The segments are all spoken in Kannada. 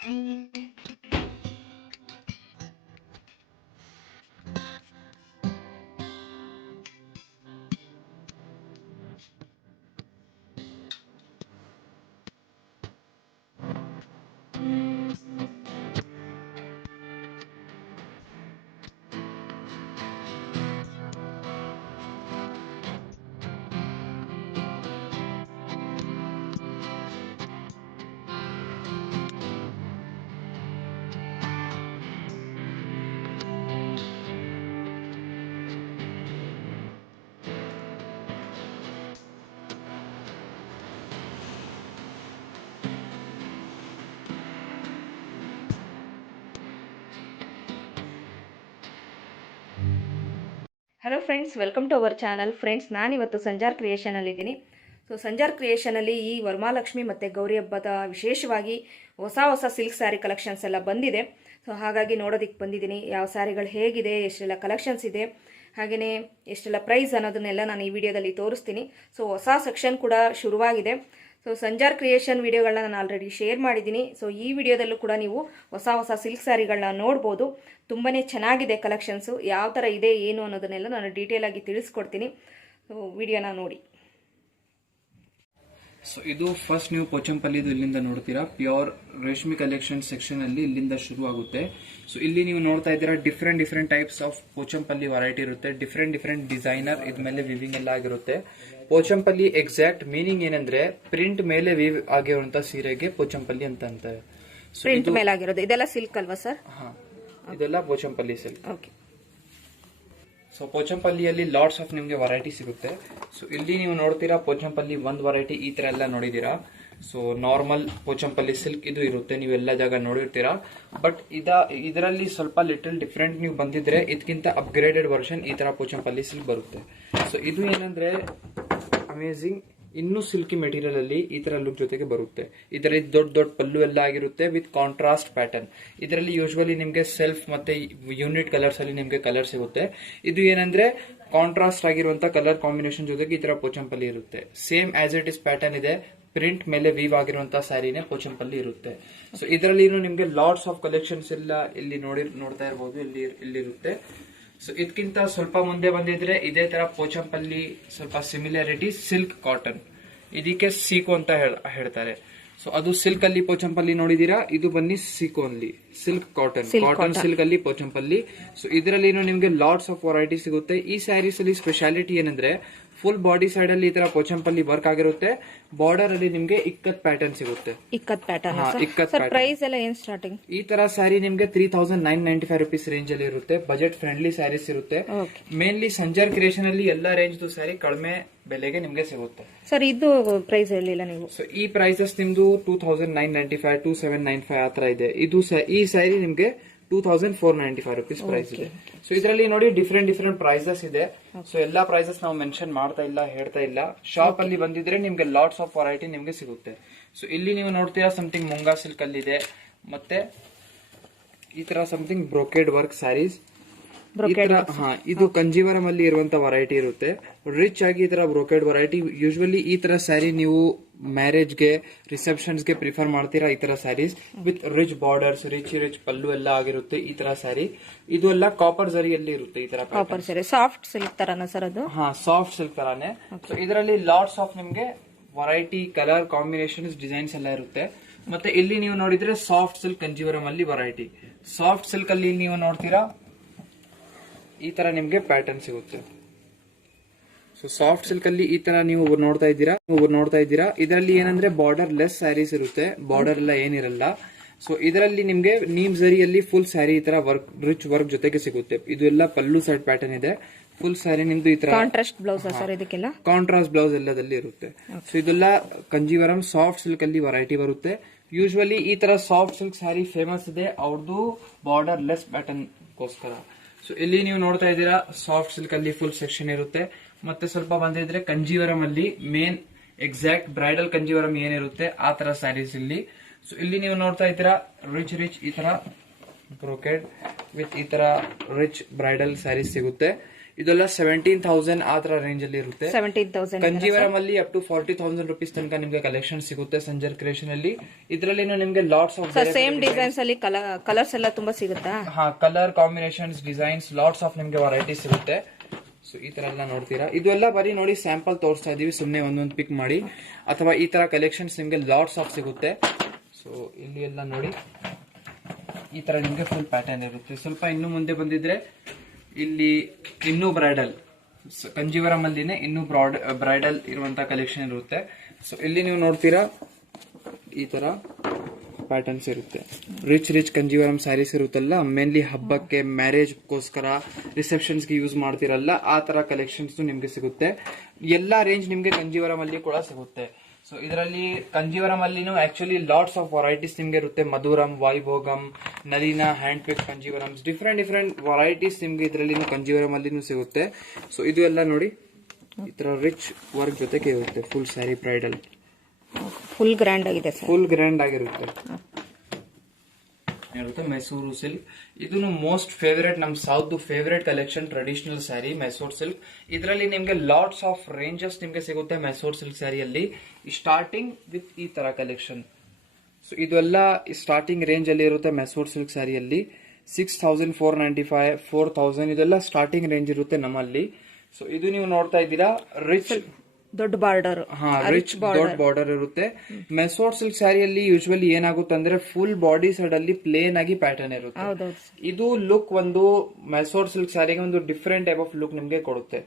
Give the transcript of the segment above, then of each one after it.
Hello friends, welcome to our channel. Friends, ನಾನಿವತ್ತು ಸಂಜಾರ್ ಕ್ರಿಯೇಷನಲ್ಲಿ ಇದ್ದೀನಿ. ಸಂಜಾರ್ ಕ್ರಿಯೇಷನಲ್ಲಿ ಈ ವರಮಹಾಲಕ್ಷ್ಮಿ ಮತ್ತು ಗೌರಿ ಹಬ್ಬದ ವಿಶೇಷವಾಗಿ ಹೊಸ ಹೊಸ ಸಿಲ್ಕ್ ಸ್ಯಾರಿ ಕಲೆಕ್ಷನ್ಸ್ ಎಲ್ಲ ಬಂದಿದೆ. ಹಾಗಾಗಿ ನೋಡೋದಕ್ಕೆ ಬಂದಿದ್ದೀನಿ. ಯಾವ ಸ್ಯಾರಿಗಳು ಹೇಗಿದೆ, ಎಷ್ಟೆಲ್ಲ ಕಲೆಕ್ಷನ್ಸ್ ಇದೆ, ಹಾಗೆಯೇ ಎಷ್ಟೆಲ್ಲ ಪ್ರೈಸ್ ಅನ್ನೋದನ್ನೆಲ್ಲ ನಾನು ಈ ವಿಡಿಯೋದಲ್ಲಿ ತೋರಿಸ್ತೀನಿ. ಹೊಸ ಸೆಕ್ಷನ್ ಕೂಡ ಶುರುವಾಗಿದೆ. ಸಂಜಾರ್ ಕ್ರಿಯೇಷನ್ ವಿಡಿಯೋಗಳನ್ನ ನಾನು ಆಲ್ರೆಡಿ ಶೇರ್ ಮಾಡಿದ್ದೀನಿ. ಈ ವಿಡಿಯೋದಲ್ಲೂ ಕೂಡ ನೀವು ಹೊಸ ಹೊಸ ಸಿಲ್ಕ್ ಸ್ಯಾರಿಗಳನ್ನ ನೋಡ್ಬೋದು. ತುಂಬಾ ಚೆನ್ನಾಗಿದೆ ಕಲೆಕ್ಷನ್ಸು. ಯಾವ ಥರ ಇದೆ ಏನು ಅನ್ನೋದನ್ನೆಲ್ಲ ನಾನು ಡೀಟೇಲ್ ಆಗಿ ತಿಳಿಸ್ಕೊಡ್ತೀನಿ. ವಿಡಿಯೋನ ನೋಡಿ. ಇದು ಫಸ್ಟ್ ನೀವು ಪೋಚಂಪಲ್ಲಿದು ಇಲ್ಲಿಂದ ನೋಡ್ತೀರಾ. ಪ್ಯೂರ್ ರೇಷ್ಮೆ ಕಲೆಕ್ಷನ್ ಸೆಕ್ಷನ್ ಅಲ್ಲಿ ಇಲ್ಲಿಂದ ಶುರು ಆಗುತ್ತೆ. ಇಲ್ಲಿ ನೀವು ನೋಡ್ತಾ ಇದ್ದೀರಾ different types of Pochampally variety ಇರುತ್ತೆ. ಡಿಫ್ರೆಂಟ್ ಡಿಸೈನರ್ ಇದ್ಮೇಲೆ ವಿವಿಂಗ್ ಎಲ್ಲ ಆಗಿರುತ್ತೆ. ಪೋಚಂಪಲ್ಲಿ ಎಕ್ಸಾಕ್ಟ್ ಮೀನಿಂಗ್ ಏನಂದ್ರೆ ಪ್ರಿಂಟ್ ಮೇಲೆ ವಿವ್ ಆಗಿರುವಂತ ಸೀರೆಗೆ ಪೋಚಂಪಲ್ಲಿ ಅಂತ ಅಂತಾರೆ. ಪ್ರಿಂಟ್ ಮೇಲೆ ಆಗಿರೋದು ಇದೆಲ್ಲ ಸಿಲ್ಕ್ ಅಲ್ವಾ ಸರ್? ಇದೆಲ್ಲ Pochampally silk. Okay. ಪೋಚಂಪಲ್ಲಿಯಲ್ಲಿ lots of ನಿಮ್ಗೆ ವೆರೈಟಿ ಸಿಗುತ್ತೆ. ಇಲ್ಲಿ ನೀವು ನೋಡ್ತೀರಾ ಪೋಚಂಪಲ್ಲಿ ಒಂದ್ ವೆರೈಟಿ ಈ ತರ ಎಲ್ಲ ನೋಡಿದೀರಾ. ನಾರ್ಮಲ್ ಪೋಚಂಪಲ್ಲಿ ಸಿಲ್ಕ್ ಇದು ಇರುತ್ತೆ, ನೀವೆಲ್ಲ ಜಾಗ ನೋಡಿರ್ತೀರಾ. ಬಟ್ ಇದರಲ್ಲಿ ಸ್ವಲ್ಪ ಲಿಟಲ್ ಡಿಫ್ರೆಂಟ್ ನೀವು ಬಂದಿದ್ರೆ ಇದಕ್ಕಿಂತ ಅಪ್ಗ್ರೇಡೆಡ್ ವರ್ಷನ್ ಈ ತರ ಪೋಚಂಪಲ್ಲಿ ಸಿಲ್ಕ್ ಬರುತ್ತೆ. ಇದು ಏನಂದ್ರೆ ಅಮೇಜಿಂಗ್, ಇನ್ನೂ ಸಿಲ್ಕಿ ಮೆಟೀರಿಯಲ್ ಅಲ್ಲಿ ಈ ತರ ಲುಕ್ ಜೊತೆಗೆ ಬರುತ್ತೆ. ಇದರಲ್ಲಿ ದೊಡ್ಡ ಪಲ್ಲು ಎಲ್ಲ ಆಗಿರುತ್ತೆ ವಿತ್ ಕಾಂಟ್ರಾಸ್ಟ್ ಪ್ಯಾಟರ್ನ್. ಇದರಲ್ಲಿ ಯೂಶುವಲಿ ನಿಮ್ಗೆ ಸೆಲ್ಫ್ ಮತ್ತೆ ಯೂನಿಟ್ ಕಲರ್ಸ್ ಅಲ್ಲಿ ನಿಮ್ಗೆ ಕಲರ್ ಸಿಗುತ್ತೆ. ಇದು ಏನಂದ್ರೆ ಕಾಂಟ್ರಾಸ್ಟ್ ಆಗಿರುವಂತ ಕಲರ್ ಕಾಂಬಿನೇಷನ್ ಜೊತೆಗೆ ಈ ತರ ಪೋಚಂಪಲ್ಲಿ ಇರುತ್ತೆ. Same as it is pattern ಇದೆ. ಪ್ರಿಂಟ್ ಮೇಲೆ ವೀವ್ ಆಗಿರುವಂತಹ ಸ್ಯಾರಿನೇ ಪೋಚಂಪಲ್ಲಿ ಇರುತ್ತೆ. ಇದರಲ್ಲಿ ನಿಮ್ಗೆ ಲಾಟ್ಸ್ ಆಫ್ ಕಲೆಕ್ಷನ್ಸ್ ಎಲ್ಲ ಇಲ್ಲಿ ನೋಡ್ತಾ ಇರಬಹುದು. ಇಲ್ಲಿರುತ್ತೆ. ಇದಕ್ಕಿಂತ ಸ್ವಲ್ಪ ಮುಂದೆ ಬಂದಿದ್ರೆ ಇದೇ ತರ ಪೋಚಂಪಲ್ಲಿ ಸ್ವಲ್ಪ ಸಿಮಿಲಾರಿಟಿ ಸಿಲ್ಕ್ ಕಾಟನ್, ಇದಕ್ಕೆ ಸೀಕೋ ಅಂತ ಹೇಳ್ತಾರೆ. ಅದು ಸಿಲ್ಕ್ ಅಲ್ಲಿ ಪೋಚಂಪಲ್ಲಿ ನೋಡಿದೀರಾ. ಇದು ಬನ್ನಿ ಸೀಕೋ ಅಲ್ಲಿ ಸಿಲ್ಕ್ ಕಾಟನ್ ಸಿಲ್ಕ್ ಅಲ್ಲಿ ಪೋಚಂಪಲ್ಲಿ. ಇದರಲ್ಲಿ ನಿಮ್ಗೆ ಲಾಟ್ಸ್ ಆಫ್ ವೆರೈಟಿ ಸಿಗುತ್ತೆ. ಈ ಸ್ಯಾರೀಸ್ ಅಲ್ಲಿ ಸ್ಪೆಷಾಲಿಟಿ ಏನಂದ್ರೆ ಫುಲ್ ಬಾಡಿ ಸೈಡ್ ಅಲ್ಲಿ ಈ ತರ ಪೋಚಂಪಲ್ಲಿ ವರ್ಕ್ ಆಗಿರುತ್ತೆ. ಬಾರ್ಡರ್ ಅಲ್ಲಿ ನಿಮ್ಗೆ ಇಕ್ಕತ್ ಪ್ಯಾಟರ್ನ್ ಸಿಗುತ್ತೆ. ಇಕ್ಕತ್ ಪ್ಯಾಟರ್ನ್ ಪ್ರೈಸ್ ಎಲ್ಲ ಏನ್ ಸ್ಟಾರ್ಟಿಂಗ್? ಈ ತರ ಸ್ಯಾರಿ ನಿಮ್ಗೆ 3995 ರೂಪೀಸ್ ರೇಂಜ್ ಅಲ್ಲಿ ಇರುತ್ತೆ. ಬಜೆಟ್ ಫ್ರೆಂಡ್ಲಿ ಸ್ಯಾರೀಸ್ ಇರುತ್ತೆ. ಮೇನ್ಲಿ ಸಂಜಾರ್ ಕ್ರಿಯೇಷನ್ ಅಲ್ಲಿ ಎಲ್ಲಾ ರೇಂಜ್ ಸ್ಯಾರಿ ಕಡಿಮೆ ಬೆಲೆಗೆ ನಿಮ್ಗೆ ಸಿಗುತ್ತೆ. ಸರ್, ಇದು ಪ್ರೈಸ್ ಹೇಳಿಲ್ಲ ನೀವು. ಈ ಪ್ರೈಸಸ್ ನಿಮ್ದು 2995, 2795 ಆತರ ಇದೆ. ಈ ಸ್ಯಾರಿ ನಿಮ್ಗೆ 2495 ರೂಪೀಸ್ ಪ್ರೈಸ್ ಇದೆ. ಇದರಲ್ಲಿ ನೋಡಿ ಡಿಫ್ರೆಂಟ್ ಪ್ರೈಸಸ್ ಇದೆ. ಎಲ್ಲಾ ಪ್ರೈಸಸ್ ನಾವು ಮೆನ್ಷನ್ ಮಾಡ್ತಾ ಇಲ್ಲ, ಹೇಳ್ತಾ ಇಲ್ಲ. ಶಾಪ್ ಅಲ್ಲಿ ಬಂದಿದ್ರೆ ನಿಮ್ಗೆ ಲಾಟ್ಸ್ ಆಫ್ ವೆರೈಟಿ ನಿಮ್ಗೆ ಸಿಗುತ್ತೆ. ಇಲ್ಲಿ ನೀವು ನೋಡ್ತೀರಾ ಸಮಥಿಂಗ್ ಮುಂಗಾ ಸಿಲ್ಕ್ ಅಲ್ಲಿ ಇದೆ. ಮತ್ತೆ ಈ ತರ ಸಮಥಿಂಗ್ ಬ್ರೋಕೆಡ್ ವರ್ಕ್ ಸ್ಯಾರೀಸ್. ಇದು ಕಂಜೀವರಂ ಅಲ್ಲಿ ಇರುವಂತ ವೆರೈಟಿ ಇರುತ್ತೆ. ರಿಚ್ ಆಗಿ ಈ ತರ ಬ್ರೋಕೆಡ್ ವೆರೈಟಿ. ಯೂಶುವಲಿ ಈ ತರ ಸ್ಯಾರಿ ನೀವು ಮ್ಯಾರೇಜ್ ಗೆ, ರಿಸೆಪ್ಷನ್ಸ್ ಗೆ ಪ್ರಿಫರ್ ಮಾಡ್ತೀರಾ. ಈ ತರ saris with rich borders, rich pallu ಎಲ್ಲ ಆಗಿರುತ್ತೆ. ಈ ತರ ಸ್ಯಾರಿ ಇದು ಎಲ್ಲ ಕಾಪರ್ ಜರಿಯಲ್ಲಿ ಇರುತ್ತೆ. ಈ ತರ ಕಾಪರ್ ಜರಿ, ಸಾಫ್ಟ್ ಸಿಲ್ಕ್ ತರಾನ ಸರ್ ಅದು? ಸಾಫ್ಟ್ ಸಿಲ್ಕ್ ತರಾನೇ. ಇದರಲ್ಲಿ ಲಾಟ್ಸ್ ಆಫ್ ನಿಮ್ಗೆ ವೆರೈಟಿ, ಕಲರ್ ಕಾಂಬಿನೇಷನ್ಸ್, ಡಿಸೈನ್ಸ್ ಎಲ್ಲ ಇರುತ್ತೆ. ಮತ್ತೆ ಇಲ್ಲಿ ನೀವು ನೋಡಿದ್ರೆ ಸಾಫ್ಟ್ ಸಿಲ್ಕ್ ಕಂಜೀವರಂ ಅಲ್ಲಿ ವೆರೈಟಿ. ಸಾಫ್ಟ್ ಸಿಲ್ಕ್ ಅಲ್ಲಿ ನೀವು ನೋಡ್ತೀರಾ ಈ ತರ ನಿಮ್ಗೆ ಪ್ಯಾಟರ್ನ್ ಸಿಗುತ್ತೆ. ಸಾಫ್ಟ್ ಸಿಲ್ಕ್ ಅಲ್ಲಿ ಈ ತರ ನೀವು ನೋಡ್ತಾ ಇದ್ದೀರಾ. ಇದರಲ್ಲಿ ಏನಂದ್ರೆ ಬಾರ್ಡರ್ ಲೆಸ್ ಸ್ಯಾರೀಸ್ ಇರುತ್ತೆ. ಬಾರ್ಡರ್ ಎಲ್ಲ ಏನಿರಲ್ಲ. ಇದರಲ್ಲಿ ನಿಮ್ಗೆ ನೀಮ್ ಜರಿಯಲ್ಲಿ ಫುಲ್ ಸ್ಯಾರಿ ಈ ತರ ವರ್ಕ್, ರಿಚ್ ವರ್ಕ್ ಜೊತೆಗೆ ಸಿಗುತ್ತೆ. ಇದು ಎಲ್ಲ ಪಲ್ಲು ಸೈಡ್ ಪ್ಯಾಟರ್ನ್ ಇದೆ. ಫುಲ್ ಸ್ಯಾರಿ ನಿಮ್ದು ಈ ತರ ಕಾಂಟ್ರಾಸ್ಟ್ ಬ್ಲೌಸ್ ಸರ್, ಇದಕ್ಕೆಲ್ಲ ಕಾಂಟ್ರಾಸ್ಟ್ ಬ್ಲೌಸ್ ಎಲ್ಲದಲ್ಲಿ ಇರುತ್ತೆ. ಇದೆಲ್ಲ ಕಂಜೀವರಂ ಸಾಫ್ಟ್ ಸಿಲ್ಕ್ ಅಲ್ಲಿ ವೆರೈಟಿ ಬರುತ್ತೆ. ಯೂಶುವಲಿ ಈ ತರ ಸಾಫ್ಟ್ ಸಿಲ್ಕ್ ಸ್ಯಾರಿ ಫೇಮಸ್ ಇದೆ ಅವ್ರದ್ದು ಬಾರ್ಡರ್ ಲೆಸ್ ಪ್ಯಾಟರ್ನ್ ಗೋಸ್ಕರ. ಇಲ್ಲಿ ನೀವು ನೋಡ್ತಾ ಇದ್ದೀರಾ ಸಾಫ್ಟ್ ಸಿಲ್ಕ್ ಅಲ್ಲಿ ಫುಲ್ ಸೆಕ್ಷನ್ ಇರುತ್ತೆ. ಮತ್ತೆ ಸ್ವಲ್ಪ ಬಂದಿದ್ರೆ ಕಂಜೀವರಂ ಅಲ್ಲಿ ಮೇನ್ ಎಕ್ಸಾಕ್ಟ್ ಬ್ರೈಡಲ್ ಕಂಜೀವರಂ ಏನಿರುತ್ತೆ ಆ ತರ ಸ್ಯಾರೀಸ್ ಇಲ್ಲಿ. ಇಲ್ಲಿ ನೀವು ನೋಡ್ತಾ ಇದ್ದೀರಾ ರಿಚ್ ಈ ತರ ಬ್ರೋಕೆಡ್ ವಿತ್ ಈ ತರ ರಿಚ್ ಬ್ರೈಡಲ್ ಸ್ಯಾರೀಸ್ ಸಿಗುತ್ತೆ. ಇದೆಲ್ಲ 17,000 ಆ ತರ ರೇಂಜ್ ಅಲ್ಲಿ ಇರುತ್ತೆ. 17,000 ಕಂಜೀವರಂ ಅಲ್ಲಿ ಅಪ್ ಟು 40,000 ರುಪೀಸ್ ತನಕ ನಿಮ್ಗೆ ಕಲೆಕ್ಷನ್ ಸಿಗುತ್ತೆ ಸಂಜರ್ ಕ್ರಿಯೇಷನ್ ಅಲ್ಲಿ. ಇದ್ರಲ್ಲಿ ನಿಮ್ಗೆ ಲಾಟ್ಸ್ ಆಫ್ ಸೇಮ್ ಡಿಸೈನ್ಸ್ ಅಲ್ಲಿ ಕಲರ್ಸ್ ಎಲ್ಲ ತುಂಬಾ ಸಿಗುತ್ತಾ? ಹಾ, colour combinations, designs, lots of ನಿಮ್ಗೆ ವೆರೈಟಿ ಸಿಗುತ್ತೆ. ಸೊ ಈ ತರ ಎಲ್ಲ ನೋಡ್ತೀರಾ. ಇದೆಲ್ಲ ಬರೀ ನೋಡಿ ಸ್ಯಾಂಪಲ್ ತೋರಿಸ್ತಾ ಇದೀವಿ, ಸುಮ್ನೆ ಒಂದೊಂದು ಪಿಕ್ ಮಾಡಿ. ಅಥವಾ ಈ ತರ ಕಲೆಕ್ಷನ್ಸ್ ನಿಮ್ಗೆ ಲಾಟ್ಸ್ ಆಫ್ ಸಿಗುತ್ತೆ. ಸೊ ಇಲ್ಲಿ ಎಲ್ಲ ನೋಡಿ ಈ ತರ ನಿಮ್ಗೆ ಫುಲ್ ಪ್ಯಾಟರ್ನ್ ಇರುತ್ತೆ. ಸ್ವಲ್ಪ ಇನ್ನು ಮುಂದೆ ಬಂದಿದ್ರೆ ಇಲ್ಲಿ ಇನ್ನೂ ಬ್ರೈಡಲ್, ಕಂಜೀವರಂ ಅಲ್ಲಿನೇ ಇನ್ನೂ ಬ್ರೈಡಲ್ ಇರುವಂತ ಕಲೆಕ್ಷನ್ ಇರುತ್ತೆ. ಸೊ ಇಲ್ಲಿ ನೀವು ನೋಡ್ತೀರಾ ಈ ತರ ಪ್ಯಾಟರ್ನ್ಸ್ ಇರುತ್ತೆ. ರಿಚ್ ಕಂಜೀವರಂ ಸ್ಯಾರೀಸ್ ಇರುತ್ತಲ್ಲ, ಮೇನ್ಲಿ ಹಬ್ಬಕ್ಕೆ, ಮ್ಯಾರೇಜ್ಗೋಸ್ಕರ, ರಿಸೆಪ್ಷನ್ಸ್ಗೆ ಯೂಸ್ ಮಾಡ್ತಿರಲ್ಲ, ಆ ತರ ಕಲೆಕ್ಷನ್ಸ್ ನಿಮ್ಗೆ ಸಿಗುತ್ತೆ. ಎಲ್ಲಾ ರೇಂಜ್ ನಿಮ್ಗೆ ಕಂಜೀವರಂ ಅಲ್ಲಿ ಕೂಡ ಸಿಗುತ್ತೆ. ಸೊ ಇದರಲ್ಲಿ ಕಂಜೀವರಂ ಅಲ್ಲಿನೂ ಆಕ್ಚುಲಿ ಲಾಟ್ಸ್ ಆಫ್ ವೆರೈಟೀಸ್ ನಿಮ್ಗೆ ಇರುತ್ತೆ. ಮಧುರಂ, ವೈಭೋಗಂ, ನಲಿನಾ, ಹ್ಯಾಂಡ್ ಪಿಕ್ ಕಂಜೀವರಮ್ಸ್, ಡಿಫ್ರೆಂಟ್ ವೆರೈಟೀಸ್ ನಿಮ್ಗೆ ಇದರಲ್ಲಿ ಕಂಜೀವರಂ ಅಲ್ಲಿನೂ ಸಿಗುತ್ತೆ. ಸೊ ಇದು ಎಲ್ಲ ನೋಡಿ ಈ ತರ ರಿಚ್ ವರ್ಕ್ ಜೊತೆಗೆ ಇರುತ್ತೆ. Full sari bridal, full grand ಆಗಿದೆ ಸರ್. ಫುಲ್ ಗ್ರ್ಯಾಂಡ್ ಆಗಿರುತ್ತೆ. ಮೈಸೂರು ಸಿಲ್ಕ್ ಇದನ್ನು ಮೋಸ್ಟ್ ಫೇವರೇಟ್, ನಮ್ south favourite collection, traditional sari Mysuru silk. ಇದರಲ್ಲಿ ನಿಮ್ಗೆ ಲಾಟ್ಸ್ ಆಫ್ ರೇಂಜಸ್ ನಿಮ್ಗೆ ಸಿಗುತ್ತೆ ಮೈಸೂರು ಸಿಲ್ಕ್ ಸ್ಯಾರಿಯಲ್ಲಿ, ಸ್ಟಾರ್ಟಿಂಗ್ ವಿತ್ ಈ ತರ ಕಲೆಕ್ಷನ್. ಸೊ ಇದೆಲ್ಲ ಸ್ಟಾರ್ಟಿಂಗ್ ರೇಂಜ್ ಅಲ್ಲಿ ಇರುತ್ತೆ ಮೈಸೂರು ಸಿಲ್ಕ್ ಸ್ಯಾರಿಯಲ್ಲಿ. 6,495, 4,000 ಇದೆಲ್ಲ ಸ್ಟಾರ್ಟಿಂಗ್ ರೇಂಜ್ ಇರುತ್ತೆ ನಮ್ಮಲ್ಲಿ. ಸೊ ಇದು ನೀವು ನೋಡ್ತಾ ಇದ್ದೀರಾ ರಿಚ್ ದೊಡ್ಡ ಬಾರ್ಡರ್. ಹಾ, ರಿಚ್ ದೊಡ್ಡ ಬಾರ್ಡರ್ ಇರುತ್ತೆ. ಮೆಸೋರ್ ಸಿಲ್ಕ್ ಸ್ಯಾರಿಯಲ್ಲಿ ಯೂಶುವಲಿ ಏನಾಗುತ್ತೆ ಅಂದ್ರೆ ಫುಲ್ ಬಾಡಿ ಸೈಡ್ ಅಲ್ಲಿ ಪ್ಲೇನ್ ಆಗಿ ಪ್ಯಾಟರ್ನ್ ಇರುತ್ತೆ. ಇದು ಲುಕ್ ಒಂದು ಮೆಸೋರ್ ಸಿಲ್ಕ್ ಸ್ಯಾರಿಗೆ ಒಂದು ಡಿಫ್ರೆಂಟ್ ಟೈಪ್ ಆಫ್ ಲುಕ್ ನಿಮ್ಗೆ ಕೊಡುತ್ತೆ.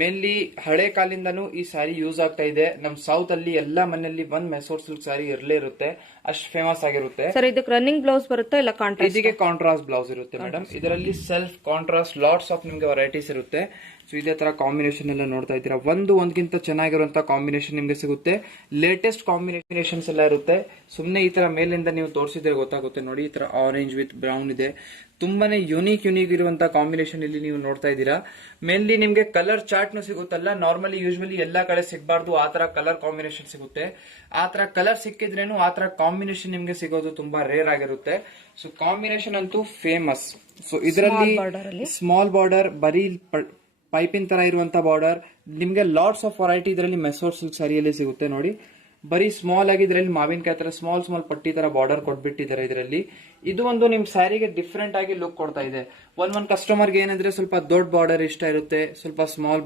ಮೇನ್ಲಿ ಹಳೆ ಕಾಲಿಂದನೂ ಈ ಸ್ಯಾರಿ ಯೂಸ್ ಆಗ್ತಾ ಇದೆ. ನಮ್ ಸೌತ್ ಅಲ್ಲಿ ಎಲ್ಲಾ ಮನೆಯಲ್ಲಿ ಒಂದ್ ಮೆಸೋರ್ ಸಿಲ್ಕ್ ಸ್ಯಾರಿ ಇರ್ಲೇ ಇರುತ್ತೆ, ಅಷ್ಟು ಫೇಮಸ್ ಆಗಿರುತ್ತೆ. ಸರ್ ಇದಕ್ಕೆ ರನ್ನಿಂಗ್ ಬ್ಲೌಸ್ ಬರುತ್ತೆ ಇಲ್ಲ ಕಾಂಟ್ರಾಸ್ಟ್? ಇದಕ್ಕೆ ಕಾಂಟ್ರಾಸ್ಟ್ ಬ್ಲೌಸ್ ಇರುತ್ತೆ ಮೇಡಮ್. ಇದರಲ್ಲಿ ಸೆಲ್ಫ್ ಕಾಂಟ್ರಾಸ್ಟ್ ಲಾಟ್ಸ್ ಆಫ್ ನಿಮ್ಗೆ ವೆರೈಟೀಸ್ ಇರುತ್ತೆ. ಸೊ ಇದೇ ತರ ಕಾಂಬಿನೇಷನ್ ಎಲ್ಲ ನೋಡ್ತಾ ಇದ್ದೀರಾ. ಒಂದ್ಗಿಂತ ಚೆನ್ನಾಗಿರುವಂತ ಕಾಂಬಿನೇಷನ್ ನಿಮ್ಗೆ ಸಿಗುತ್ತೆ. ಲೇಟೆಸ್ಟ್ ಕಾಂಬಿನೇಷನ್ಸ್ ಎಲ್ಲ ಇರುತ್ತೆ. ಸುಮ್ನೆ ಈ ತರ ಮೇಲಿಂದ ನೀವು ತೋರಿಸಿದ್ರೆ ಗೊತ್ತಾಗುತ್ತೆ ನೋಡಿ. ಈ ತರ ಆರೆಂಜ್ ವಿತ್ ಬ್ರೌನ್ ಇದೆ. ತುಂಬಾನೇ ಯುನೀಕ್ ಇರುವಂತ ಕಾಂಬಿನೇಷನ್ ಇಲ್ಲಿ ನೀವು ನೋಡ್ತಾ ಇದ್ದೀರಾ. ಮೇನ್ಲಿ ನಿಮ್ಗೆ ಕಲರ್ ಚಾರ್ಟ್ ನು ಸಿಗುತ್ತಲ್ಲ, ನಾರ್ಮಲಿ ಯೂಶುವಲಿ ಎಲ್ಲಾ ಕಡೆ ಸಿಗಬಾರ್ದು, ಆ ತರ ಕಲರ್ ಕಾಂಬಿನೇಷನ್ ಸಿಗುತ್ತೆ. ಆ ತರ ಕಲರ್ ಸಿಕ್ಕಿದ್ರೇನು ಆ ತರ ಕಾಂಬಿನೇಷನ್ ನಿಮ್ಗೆ ಸಿಗೋದು ತುಂಬಾ ರೇರ್ ಆಗಿರುತ್ತೆ. ಸೊ ಕಾಂಬಿನೇಷನ್ ಅಂತೂ ಫೇಮಸ್. ಸೊ ಇದರಲ್ಲಿ ಸ್ಮಾಲ್ ಬಾರ್ಡರ್, ಬರೀ ಪೈಪಿನ್ ತರ ಇರುವಂತ ಬಾರ್ಡರ್, ನಿಮ್ಗೆ ಲಾಟ್ಸ್ ಆಫ್ ವೆರೈಟಿ ಇದರಲ್ಲಿ ಮೆಸೋರ್ ಸಿಲ್ಕ್ ಸ್ಯಾರಿಯಲ್ಲಿ ಸಿಗುತ್ತೆ ನೋಡಿ. ಬರೀ ಸ್ಮಾಲ್ ಆಗಿ ಇದರಲ್ಲಿ ಮಾವಿನಕಾಯಿ ತರ ಸ್ಮಾಲ್ ಪಟ್ಟಿ ತರ ಬಾರ್ಡರ್ ಕೊಟ್ಬಿಟ್ಟಿದ್ದಾರೆ ಇದರಲ್ಲಿ. ಇದು ಒಂದು ನಿಮ್ ಸ್ಯಾರಿಗೆ ಡಿಫ್ರೆಂಟ್ ಆಗಿ ಲುಕ್ ಕೊಡ್ತಾ ಇದೆ. ಒಂದ್ ಕಸ್ಟಮರ್ಗೆ ಏನಂದ್ರೆ ಸ್ವಲ್ಪ ದೊಡ್ಡ ಬಾರ್ಡರ್ ಇಷ್ಟ ಇರುತ್ತೆ, ಸ್ವಲ್ಪ ಸ್ಮಾಲ್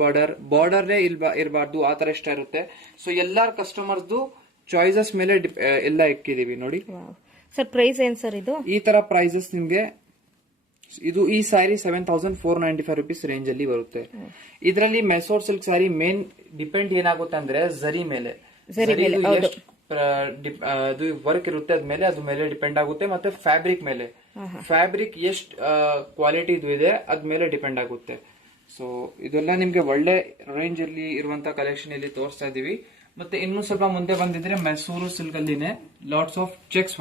ಬಾರ್ಡರ್ನೇ ಇರಬಾರ್ದು, ಆ ತರ ಇಷ್ಟ ಇರುತ್ತೆ. ಸೊ ಎಲ್ಲಾರ್ ಕಸ್ಟಮರ್ಸ್ದು ಚಾಯ್ಸಸ್ ಮೇಲೆ ಎಲ್ಲ ಇಕ್ಕಿದೀವಿ ನೋಡಿ. ಸರ್ ಪ್ರೈಸ್ ಏನ್ ಸರ್ ಇದು? ಈ ತರ ಪ್ರೈಸಸ್ ನಿಮ್ಗೆ ಇದು ಈ ಸ್ಯಾರಿ 7,495 ರುಪೀಸ್ ರೇಂಜ್ ಅಲ್ಲಿ ಬರುತ್ತೆ. ಇದರಲ್ಲಿ Mysore silk sari main depend ಏನಾಗುತ್ತೆ ಅಂದ್ರೆ ಜರಿ ಮೇಲೆ ಅದು ವರ್ಕ್ ಇರುತ್ತೆ, ಅದ್ರ ಮೇಲೆ ಡಿಪೆಂಡ್ ಆಗುತ್ತೆ. ಮತ್ತೆ ಫ್ಯಾಬ್ರಿಕ್ ಮೇಲೆ, ಫ್ಯಾಬ್ರಿಕ್ ಎಷ್ಟು ಕ್ವಾಲಿಟಿ ಇದು ಇದೆ ಅದ್ ಮೇಲೆ ಡಿಪೆಂಡ್ ಆಗುತ್ತೆ. ಸೊ ಇದೆಲ್ಲ ನಿಮ್ಗೆ ಒಳ್ಳೆ ರೇಂಜ್ ಅಲ್ಲಿ ಇರುವಂತ ಕಲೆಕ್ಷನ್ ಇಲ್ಲಿ ತೋರಿಸ್ತಾ ಇದೀವಿ. ಮತ್ತೆ ಇನ್ನು ಸ್ವಲ್ಪ ಮುಂದೆ ಬಂದಿದ್ರೆ ಮೈಸೂರು ಸಿಲ್ಕ್ ಅಲ್ಲಿನೇ ಲಾಟ್ಸ್ ಆಫ್ ಚೆಕ್ಸ್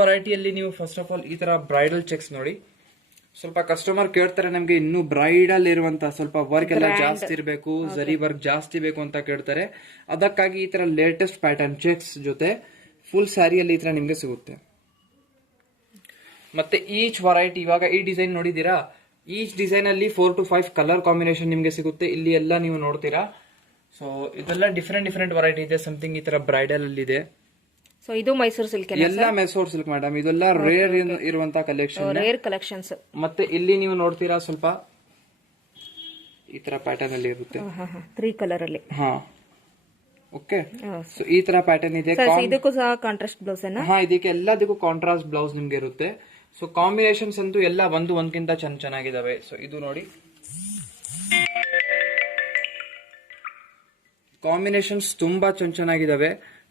ವೆರೈಟಿಯಲ್ಲಿ ನೀವು ಫಸ್ಟ್ ಆಫ್ ಆಲ್ ಈ ತರ ಬ್ರೈಡಲ್ ಚೆಕ್ಸ್ ನೋಡಿ. ಸ್ವಲ್ಪ ಕಸ್ಟಮರ್ ಕೇಳ್ತಾರೆ ನಮ್ಗೆ ಇನ್ನು ಬ್ರೈಡಲ್ ಇರುವಂತ ಸ್ವಲ್ಪ ವರ್ಕ್ ಎಲ್ಲ ಜಾಸ್ತಿ ಇರಬೇಕು, ಜರಿ ವರ್ಕ್ ಜಾಸ್ತಿ ಬೇಕು ಅಂತ ಕೇಳ್ತಾರೆ. ಅದಕ್ಕಾಗಿ ಈ ತರ ಲೇಟೆಸ್ಟ್ ಪ್ಯಾಟರ್ನ್ ಚೆಕ್ಸ್ ಜೊತೆ ಫುಲ್ ಸ್ಯಾರಿಯಲ್ಲಿ ಈ ತರ ನಿಮ್ಗೆ ಸಿಗುತ್ತೆ. ಮತ್ತೆ ಈಚ್ ವೆರೈಟಿ, ಇವಾಗ ಈ ಡಿಸೈನ್ ನೋಡಿದೀರಾ, ಈಚ್ ಡಿಸೈನ್ ಅಲ್ಲಿ 4 to 5 ಕಲರ್ ಕಾಂಬಿನೇಷನ್ ನಿಮ್ಗೆ ಸಿಗುತ್ತೆ. ಇಲ್ಲಿ ಎಲ್ಲ ನೀವು ನೋಡ್ತೀರಾ. ಸೊ ಇದೆಲ್ಲ ಡಿಫ್ರೆಂಟ್ ವೆರೈಟಿ ಇದೆ. ಸಮಥಿಂಗ್ ಈ ತರ ಬ್ರೈಡಲ್ ಅಲ್ಲಿ ಇದೆ. ಸೊ ಇದು ಮೈಸೂರು ಸಿಲ್ಕ್ ಎಲ್ಲ ಮೈಸೂರು ಸಿಲ್ಕ್ ಮೇಡಮ್. ಇದೆಲ್ಲ ರೇರ್ ಇರುವಂತ ಕಲೆಕ್ಷನ್ಸ್. ಮತ್ತೆ ಇಲ್ಲಿ ನೀವು ನೋಡ್ತೀರಾ ಸ್ವಲ್ಪ ಈ ತರ ಪ್ಯಾಟರ್ನ್ ಅಲ್ಲಿ ಇರುತ್ತೆ, 3 ಕಲರ್ ಅಲ್ಲಿ. ಹಾ ಓಕೆ. ಸೊ ಈ ತರ ಪ್ಯಾಟರ್ನ್ ಇದೆ. ಇದಕ್ಕೂ ಸಹ ಕಾಂಟ್ರಾಸ್ಟ್ ಬ್ಲೌಸ್ ಅನ್ನ. ಹಾ, ಇದಕ್ಕೆ ಎಲ್ಲದಕ್ಕೂ ಕಾಂಟ್ರಾಸ್ಟ್ ಬ್ಲೌಸ್ ನಿಮ್ಗೆ ಇರುತ್ತೆ. ಸೊ ಕಾಂಬಿನೇಷನ್ಸ್ ಅಂತೂ ಎಲ್ಲ ಒಂದ್ಕಿಂತ ಚೆನ್ನಾಗಿದಾವೆ. ಸೊ ಇದು ನೋಡಿ, ಕಾಂಬಿನೇಷನ್ಸ್ ತುಂಬಾ ಚೆನ್ನಾಗಿದಾವೆ.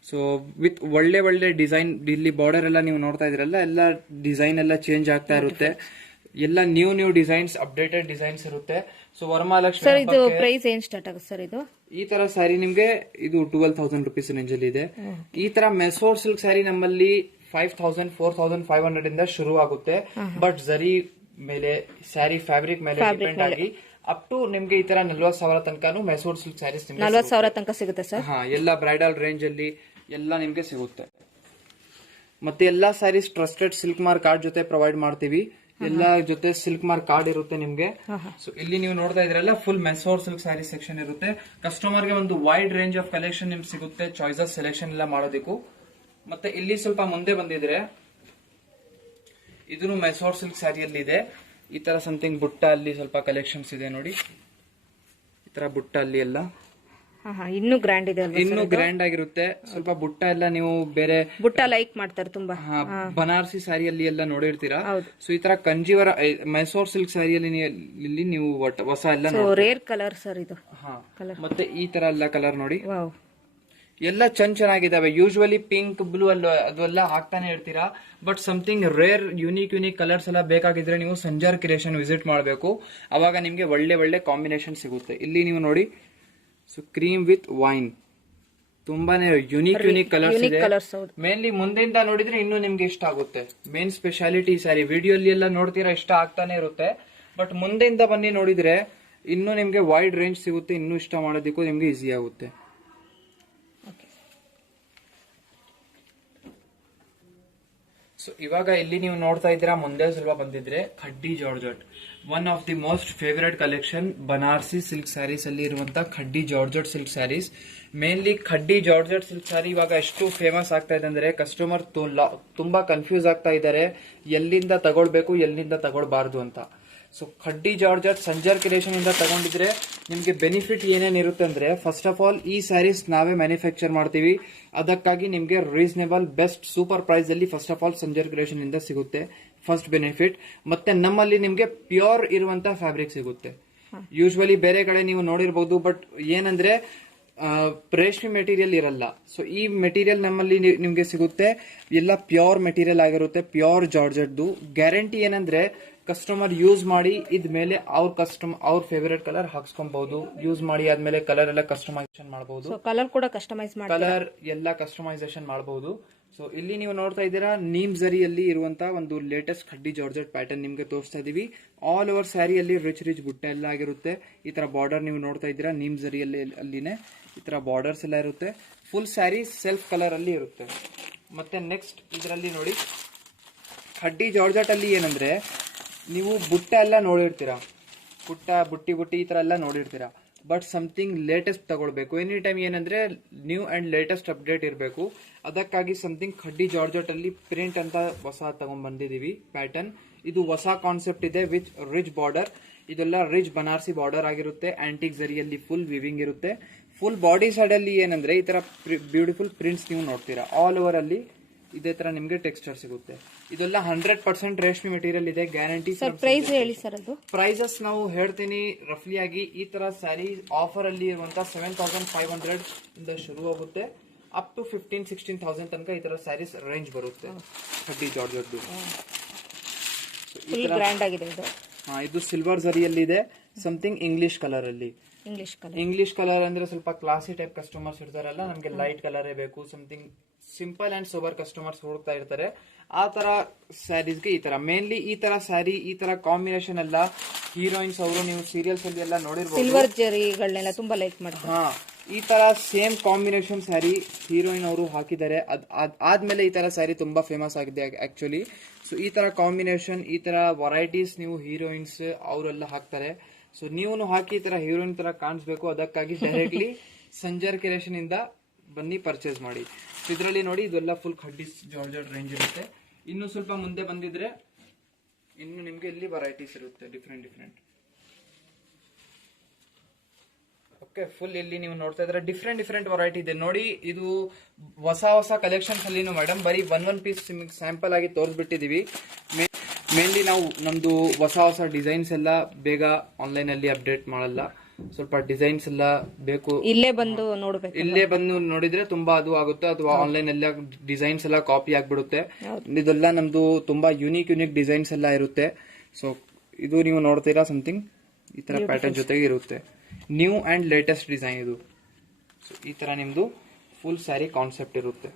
ಸೊ ವಿತ್ ಒಳ್ಳೆ ಡಿಸೈನ್. ಇಲ್ಲಿ ಬಾರ್ಡರ್ ಎಲ್ಲ ನೀವು ನೋಡ್ತಾ ಇದ್ರಲ್ಲ, ಎಲ್ಲ ಡಿಸೈನ್ ಎಲ್ಲ ಚೇಂಜ್ ಆಗ್ತಾ ಇರುತ್ತೆ. ಎಲ್ಲ ನ್ಯೂ ಡಿಸೈನ್ಸ್, ಅಪ್ಡೇಟೆಡ್ ಡಿಸೈನ್ಸ್ ಇರುತ್ತೆ. ಸೊ ವರಮಹಾಲಕ್ಷ್ಮಿ ಇದು ಪ್ರೈಸ್ ಏನ್ ಸ್ಟಾರ್ಟ್ ಆಗುತ್ತೆ ಸರ್? ಇದು ಈ ತರ ಸ್ಯಾರಿ ನಿಮ್ಗೆ ಇದು 12,000 ರುಪೀಸ್ ರೇಂಜ್ ಅಲ್ಲಿ ಇದೆ. ಈ ತರ ಮೆಸೋರ್ ಸಿಲ್ಕ್ ಸ್ಯಾರಿ ನಮ್ಮಲ್ಲಿ 5,000, 4,500 ಇಂದ ಶುರು ಆಗುತ್ತೆ. ಬಟ್ ಜರಿ ಮೇಲೆ, ಸ್ಯಾರಿ ಫ್ಯಾಬ್ರಿಕ್ ಮೇಲೆ ಡಿಪೆಂಡ್ ಆಗಿ ಅಪ್ ಟು ನಿಮ್ಗೆ ಈ ತರ 40,000 ತನಕ ಮೈಸೂರು ಸಿಲ್ಕ್ ಸ್ಯಾರೀಸ್ 40,000 ತನಕ ಸಿಗುತ್ತೆ ಸರ್. ಹಾ, ಎಲ್ಲ ಬ್ರೈಡಲ್ ರೇಂಜ್ ಅಲ್ಲಿ ಎಲ್ಲ ನಿಮ್ಗೆ ಸಿಗುತ್ತೆ. ಮತ್ತೆ ಎಲ್ಲಾ saris trusted silk mark card ಜೊತೆ ಪ್ರೊವೈಡ್ ಮಾಡ್ತೀವಿ. ಎಲ್ಲ ಜೊತೆ ಸಿಲ್ಕ್ ಮಾರ್ಕ್ ಕಾರ್ಡ್ ಇರುತ್ತೆ ನಿಮ್ಗೆ. ಸೊ ಇಲ್ಲಿ ನೀವು ನೋಡ್ತಾ ಇದ್ರಲ್ಲ full Mysore silk sari section ಇರುತ್ತೆ. ಕಸ್ಟಮರ್ ಗೆ ಒಂದು ವೈಡ್ ರೇಂಜ್ ಆಫ್ ಕಲೆಕ್ಷನ್ ನಿಮ್ಗೆ ಸಿಗುತ್ತೆ, ಚಾಯ್ಸಸ್ ಸೆಲೆಕ್ಷನ್ ಎಲ್ಲ ಮಾಡೋದಕ್ಕೂ. ಮತ್ತೆ ಇಲ್ಲಿ ಸ್ವಲ್ಪ ಮುಂದೆ ಬಂದಿದ್ರೆ ಇದನ್ನು ಮೆಸೋರ್ ಸಿಲ್ಕ್ ಸ್ಯಾರಿಯಲ್ಲಿ ಇದೆ. ಈ ತರ ಸಮಥಿಂಗ್ ಬುಟ್ಟ ಅಲ್ಲಿ ಸ್ವಲ್ಪ ಕಲೆಕ್ಷನ್ಸ್ ಇದೆ ನೋಡಿ, ಈ ತರ ಬುಟ್ಟ ಅಲ್ಲಿ ಎಲ್ಲ ಇನ್ನೂ ಗ್ರ್ಯಾಂಡ್ ಇದೆ, ಇನ್ನೂ ಗ್ರ್ಯಾಂಡ್ ಆಗಿರುತ್ತೆ. ಸ್ವಲ್ಪ ಬುಟ್ಟ ಎಲ್ಲ ನೀವು ಬೇರೆ ಬುಟ್ಟ ಲೈಕ್ ಮಾಡ್ತಾರೆ ತುಂಬಾ. ಬನಾರಸಿ ಸ್ಯಾರಿಯಲ್ಲಿ ಎಲ್ಲ ನೋಡಿರ್ತೀರಾ. ಸೊ ಈ ತರ ಕಂಜೀವರ ಮೈಸೂರ್ ಸಿಲ್ಕ್ ಸ್ಯಾರಿಯಲ್ಲಿ ಇಲ್ಲಿ ನೀವು ಹೊಸ ಎಲ್ಲ ರೇರ್ ಕಲರ್ ಸರ್ ಇದು. ಮತ್ತೆ ಈ ತರ ಎಲ್ಲ ಕಲರ್ ನೋಡಿ, ಎಲ್ಲ ಚೆನ್ನಾಗಿದಾವೆ. ಯೂಶುವಲಿ ಪಿಂಕ್ ಬ್ಲೂ ಅದೆಲ್ಲ ಹಾಕ್ತಾನೆ ಇರ್ತೀರಾ, but something rare unique colours ಎಲ್ಲ ಬೇಕಾಗಿದ್ರೆ ನೀವು ಸಂಜಾರ್ ಕ್ರಿಯೇಷನ್ ವಿಸಿಟ್ ಮಾಡಬೇಕು. ಅವಾಗ ನಿಮ್ಗೆ ಒಳ್ಳೆ ಕಾಂಬಿನೇಷನ್ ಸಿಗುತ್ತೆ. ಇಲ್ಲಿ ನೀವು ನೋಡಿ, ಸೊ ಕ್ರೀಮ್ ವಿತ್ ವೈನ್, ತುಂಬಾನೇ ಯುನೀಕ್ ಕಲರ್ಸ್ ಇದೆ. ಮೇನ್ಲಿ ಮುಂದೆಯಿಂದ ನೋಡಿದ್ರೆ ಇನ್ನೂ ನಿಮ್ಗೆ ಇಷ್ಟ ಆಗುತ್ತೆ. ಮೇನ್ ಸ್ಪೆಷಾಲಿಟಿ ಸ್ಯಾರಿ ವಿಡಿಯೋಲಿ ಎಲ್ಲ ನೋಡ್ತೀರಾ ಇಷ್ಟ ಆಗ್ತಾನೆ ಇರುತ್ತೆ, ಬಟ್ ಮುಂದೆಯಿಂದ ಬನ್ನಿ ನೋಡಿದ್ರೆ ಇನ್ನೂ ನಿಮ್ಗೆ ವೈಡ್ ರೇಂಜ್ ಸಿಗುತ್ತೆ. ಇನ್ನೂ ಇಷ್ಟ ಮಾಡೋದಕ್ಕೂ ನಿಮ್ಗೆ ಈಸಿ ಆಗುತ್ತೆ. ಸೊ ಇವಾಗ ಇಲ್ಲಿ ನೀವು ನೋಡ್ತಾ ಇದ್ದೀರಾ, ಮುಂದೆ ಸ್ವಲ್ಪ ಬಂದಿದ್ರೆ Khaddi georgette, one of the most favourite collection Banarasi silk saris ಅಲ್ಲಿ ಇರುವಂತಹ Khaddi georgette silk saris. Mainly Khaddi georgette silk sari ಇವಾಗ ಎಷ್ಟು ಫೇಮಸ್ ಆಗ್ತಾ ಇದೆ ಅಂದ್ರೆ ಕಸ್ಟಮರ್ ತುಂಬಾ ಕನ್ಫ್ಯೂಸ್ ಆಗ್ತಾ ಇದ್ದಾರೆ, ಎಲ್ಲಿಂದ ತಗೊಳ್ಬೇಕು ಎಲ್ಲಿಂದ ತಗೊಳ್ಬಾರ್ದು ಅಂತ. So khaddi georgette Sanjar creation ಇಂದ ತಗೊಂಡಿದ್ರೆ ನಿಮ್ಗೆ ಬೆನಿಫಿಟ್ ಏನೇನಿರುತ್ತೆ ಅಂದ್ರೆ, ಫಸ್ಟ್ ಆಫ್ ಆಲ್ ಈ ಸ್ಯಾರೀಸ್ ನಾವೇ ಮ್ಯಾನುಫ್ಯಾಕ್ಚರ್ ಮಾಡ್ತೀವಿ, ಅದಕ್ಕಾಗಿ ನಿಮ್ಗೆ ರೀಸನೇಬಲ್ ಬೆಸ್ಟ್ ಸೂಪರ್ ಪ್ರೈಸ್ ಅಲ್ಲಿ first of all Sanjar creation ಇಂದ ಸಿಗುತ್ತೆ, ಫಸ್ಟ್ ಬೆನಿಫಿಟ್. ಮತ್ತೆ ನಮ್ಮಲ್ಲಿ ನಿಮ್ಗೆ ಪ್ಯೂರ್ ಇರುವಂತ ಫ್ಯಾಬ್ರಿಕ್ ಸಿಗುತ್ತೆ. ಯೂಶುವಲಿ ಬೇರೆ ಕಡೆ ನೀವು ನೋಡಿರ್ಬಹುದು, ಬಟ್ ಏನಂದ್ರೆ ರೇಷ್ಮೆ ಮೆಟೀರಿಯಲ್ ಇರಲ್ಲ. ಸೊ ಈ ಮೆಟೀರಿಯಲ್ ನಮ್ಮಲ್ಲಿ ನಿಮ್ಗೆ ಸಿಗುತ್ತೆ, ಎಲ್ಲ ಪ್ಯೂರ್ ಮೆಟೀರಿಯಲ್ ಆಗಿರುತ್ತೆ, ಪ್ಯೂರ್ ಜಾರ್ಜೆಟ್ದು. ಗ್ಯಾರಂಟಿ ಏನಂದ್ರೆ ಕಸ್ಟಮರ್ ಯೂಸ್ ಮಾಡಿ ಇದ್ಮೇಲೆ ಅವ್ರ ಫೇವರೇಟ್ ಕಲರ್ ಹಾಕ್ಸ್ಕೊಬಹುದು. ಯೂಸ್ ಮಾಡಿ ಆದ್ಮೇಲೆ ಕಲರ್ ಎಲ್ಲ ಕಸ್ಟಮೈಸೇಷನ್ ಮಾಡಬಹುದು, ಕಲರ್ ಕೂಡ ಕಸ್ಟಮೈಸ್ ಕಲರ್ ಎಲ್ಲ ಕಸ್ಟಮೈಸೇಷನ್ ಮಾಡಬಹುದು. ಸೊ ಇಲ್ಲಿ ನೀವು ನೋಡ್ತಾ ಇದ್ದೀರಾ, ನೀಮ್ ಜರಿಯಲ್ಲಿ ಇರುವಂತಹ ಒಂದು ಲೇಟೆಸ್ಟ್ ಖಡ್ಡಿ ಜಾರ್ಜೆಟ್ ಪ್ಯಾಟರ್ನ್ ನಿಮ್ಗೆ ತೋರಿಸ್ತಾ ಇದೀವಿ. ಆಲ್ ಓವರ್ ಸ್ಯಾರಿಯಲ್ಲಿ ರಿಚ್ ಬುಟ್ಟ ಎಲ್ಲ ಆಗಿರುತ್ತೆ. ಈ ತರ ಬಾರ್ಡರ್ ನೀವು ನೋಡ್ತಾ ಇದ್ದೀರಾ, ನೀಮ್ ಜರಿಯಲ್ಲಿ ಅಲ್ಲಿನೇ ಈ ತರ ಬಾರ್ಡರ್ಸ್ ಎಲ್ಲ ಇರುತ್ತೆ. ಫುಲ್ ಸ್ಯಾರಿ ಸೆಲ್ಫ್ ಕಲರ್ ಅಲ್ಲಿ ಇರುತ್ತೆ. ಮತ್ತೆ ನೆಕ್ಸ್ಟ್ ಇದರಲ್ಲಿ ನೋಡಿ, ಖಡ್ಡಿ ಜಾರ್ಜೆಟ್ ಅಲ್ಲಿ ಏನಂದ್ರೆ ನೀವು ಬುಟ್ಟ ಎಲ್ಲ ನೋಡಿರ್ತೀರಾ, ಬುಟ್ಟಿ ಈ ತರ ಎಲ್ಲ ನೋಡಿರ್ತೀರಾ, ಬಟ್ ಸಮಥಿಂಗ್ ಲೇಟೆಸ್ಟ್ ತಗೊಳ್ಬೇಕು. ಎನಿ ಟೈಮ್ ಏನಂದ್ರೆ ನ್ಯೂ ಅಂಡ್ ಲೇಟೆಸ್ಟ್ ಅಪ್ಡೇಟ್ ಇರಬೇಕು. ಅದಕ್ಕಾಗಿ ಸಮಥಿಂಗ್ ಖಡ್ಡಿ ಜಾರ್ಜೆಟ್ ಅಲ್ಲಿ ಪ್ರಿಂಟ್ ಅಂತ ಹೊಸ ತಗೊಂಡ್ ಬಂದಿದೀವಿ ಪ್ಯಾಟರ್ನ್. ಇದು ಹೊಸ ಕಾನ್ಸೆಪ್ಟ್ ಇದೆ ವಿತ್ ರಿಚ್ ಬಾರ್ಡರ್. ಇದೆಲ್ಲ ರಿಚ್ ಬನಾರಸಿ ಬಾರ್ಡರ್ ಆಗಿರುತ್ತೆ. ಆಂಟಿಕ್ ಜರಿಯಲ್ಲಿ ಫುಲ್ ವಿವಿಂಗ್ ಇರುತ್ತೆ. ಫುಲ್ ಬಾಡಿ ಸೈಡ್ ಅಲ್ಲಿ ಏನಂದ್ರೆ ಈ ತರ ಬ್ಯೂಟಿಫುಲ್ ಪ್ರಿಂಟ್ಸ್ ನೀವು ನೋಡ್ತೀರಾ. ಆಲ್ ಓವರ್ ಅಲ್ಲಿ ಇದೇ ತರ ನಿಮ್ಗೆ ಟೆಕ್ಸ್ಚರ್ ಸಿಗುತ್ತೆ. ಇದೆಲ್ಲ 100% ರೇಷ್ಮೆ ಮೆಟೀರಿಯಲ್ ಇದೆ, ಗ್ಯಾರಂಟಿ. ಪ್ರೈಸ್ ಹೇಳಿ ಸರ್. ಅದು ಪ್ರೈಸಸ್ ನಾವು ಹೇಳ್ತೀನಿ ರಫ್ಲಿ ಆಗಿ. ಈ ತರ ಸ್ಯಾರಿ ಆಫರ್ ಅಲ್ಲಿ ಇರುವಂತ 7500 ಇಂದ ಶುರು ಆಗುತ್ತೆ, ಅಪ್ ಟು 15,000-16,000 ತನಕ ಈ ತರ ಸ್ಯಾರೀಸ್ ರೇಂಜ್ ಬರುತ್ತೆ. ಖಡ್ಡಿ ಜಾರ್ಜೆಟ್ ಗ್ರ್ಯಾಂಡ್ ಆಗಿದೆ ಇದು. ಇದು ಸಿಲ್ವರ್ ಜರಿಯಲ್ಲಿ ಇದೆ, ಸಮಥಿಂಗ್ ಇಂಗ್ಲಿಷ್ ಕಲರ್ ಅಲ್ಲಿ. ಇಂಗ್ಲಿಷ್ ಕಲರ್ ಅಂದ್ರೆ ಸ್ವಲ್ಪ ಕ್ಲಾಸಿ ಟೈಪ್ ಕಸ್ಟಮರ್ಸ್ ಇರ್ತಾರಲ್ಲ, ನಮ್ಗೆ ಲೈಟ್ ಕಲರೇ ಬೇಕು, something simple and sober customers ಹುಡುಕ್ತಾ ಇರ್ತಾರೆ. ಆ ತರ ಸ್ಯಾರೀಸ್ಗೆ ಈ ತರ ಮೇನ್ಲಿ ಈ ತರ ಸ್ಯಾರಿ, ಈ ತರ ಕಾಂಬಿನೇಷನ್ ಎಲ್ಲ ಹೀರೋಯಿನ್ಸ್ ಅವರು ನೀವು ಸೀರಿಯಲ್ಸ್ ಅಲ್ಲಿ ಎಲ್ಲ ನೋಡಿರ್ಬೋದು. ಸಿಲ್ವರ್ ಜರಿಗಳನ್ನೆಲ್ಲ ತುಂಬಾ ಲೈಕ್ ಮಾಡ್ತಾರೆ. ಈ ತರ ಸೇಮ್ ಕಾಂಬಿನೇಷನ್ ಸ್ಯಾರಿ ಹೀರೋಯಿನ್ ಅವರು ಹಾಕಿದ್ದಾರೆ. ಆದ್ಮೇಲೆ ಈ ತರ ಸ್ಯಾರಿ ತುಂಬಾ ಫೇಮಸ್ ಆಗಿದೆ ಆಕ್ಚುಲಿ. ಸೊ ಈ ತರ ಕಾಂಬಿನೇಷನ್, ಈ ತರ ವೆರೈಟೀಸ್ ನೀವು ಹೀರೋಯಿನ್ಸ್ ಅವರೆಲ್ಲ ಹಾಕ್ತಾರೆ. ಸೊ ನೀವು ಹಾಕಿ ಈ ತರ ಹೀರೋಯಿನ್ ತರ ಕಾಣಿಸ್ಬೇಕು, ಅದಕ್ಕಾಗಿ ಡೈರೆಕ್ಟ್ಲಿ ಸಂಜಾರ್ ಕ್ರಿಯೇಷನ್ ಇಂದ ಬನ್ನಿ ಪರ್ಚೇಸ್ ಮಾಡಿ. ಇದರಲ್ಲಿ ನೋಡಿ, ಇದೆಲ್ಲ ಫುಲ್ ಖಡ್ಡಿ ಜಾರ್ಜೆಟ್ ರೇಂಜ್ ಇರುತ್ತೆ. ಇನ್ನು ಸ್ವಲ್ಪ ಮುಂದೆ ಬಂದಿದ್ರೆ ಇನ್ನು ನಿಮ್ಗೆ ಇಲ್ಲಿ ವೆರೈಟೀಸ್ ಇರುತ್ತೆ, ಡಿಫ್ರೆಂಟ್. ಓಕೆ, ಫುಲ್ ಇಲ್ಲಿ ನೀವು ನೋಡ್ತಾ ಇದ್ರೆ ಡಿಫ್ರೆಂಟ್ ವೆರೈಟಿ ಇದೆ ನೋಡಿ. ಇದು ಹೊಸ ಕಲೆಕ್ಷನ್ಸ್ ಅಲ್ಲಿ ಮೇಡಮ್ ಬರೀ ಒನ್ ಪೀಸ್ ಸ್ಯಾಂಪಲ್ ಆಗಿ ತೋರಿಸ್ಬಿಟ್ಟಿದೀವಿ. ಮೇನ್ಲಿ ನಾವು ನಮ್ದು ಹೊಸ ಡಿಸೈನ್ಸ್ ಎಲ್ಲ ಬೇಗ ಆನ್ಲೈನ್ ಅಲ್ಲಿ ಅಪ್ಡೇಟ್ ಮಾಡಲ್ಲ. ಸ್ವಲ್ಪ ಡಿಸೈನ್ಸ್ ಎಲ್ಲ ಬೇಕು, ಇಲ್ಲೇ ಬಂದು ನೋಡಿದ್ರೆ ತುಂಬಾ ಅದು ಆಗುತ್ತೆ, ಅಥವಾ ಆನ್ಲೈನ್ ಎಲ್ಲ ಡಿಸೈನ್ಸ್ ಎಲ್ಲ ಕಾಪಿ ಆಗ್ಬಿಡುತ್ತೆ. ಇದೆಲ್ಲ ನಮ್ದು ತುಂಬಾ ಯುನೀಕ್ ಡಿಸೈನ್ಸ್ ಎಲ್ಲ ಇರುತ್ತೆ. ಸೊ ಇದು ನೀವು ನೋಡ್ತೀರಾ, ಸಮಥಿಂಗ್ ಈ ತರ ಪ್ಯಾಟರ್ನ್ ಜೊತೆಗೆ ಇರುತ್ತೆ, ನ್ಯೂ ಅಂಡ್ ಲೇಟೆಸ್ಟ್ ಡಿಸೈನ್ ಇದು. ಸೊ ಈ ತರ ನಿಮ್ದು ಫುಲ್ ಸ್ಯಾರಿ ಕಾನ್ಸೆಪ್ಟ್ ಇರುತ್ತೆ.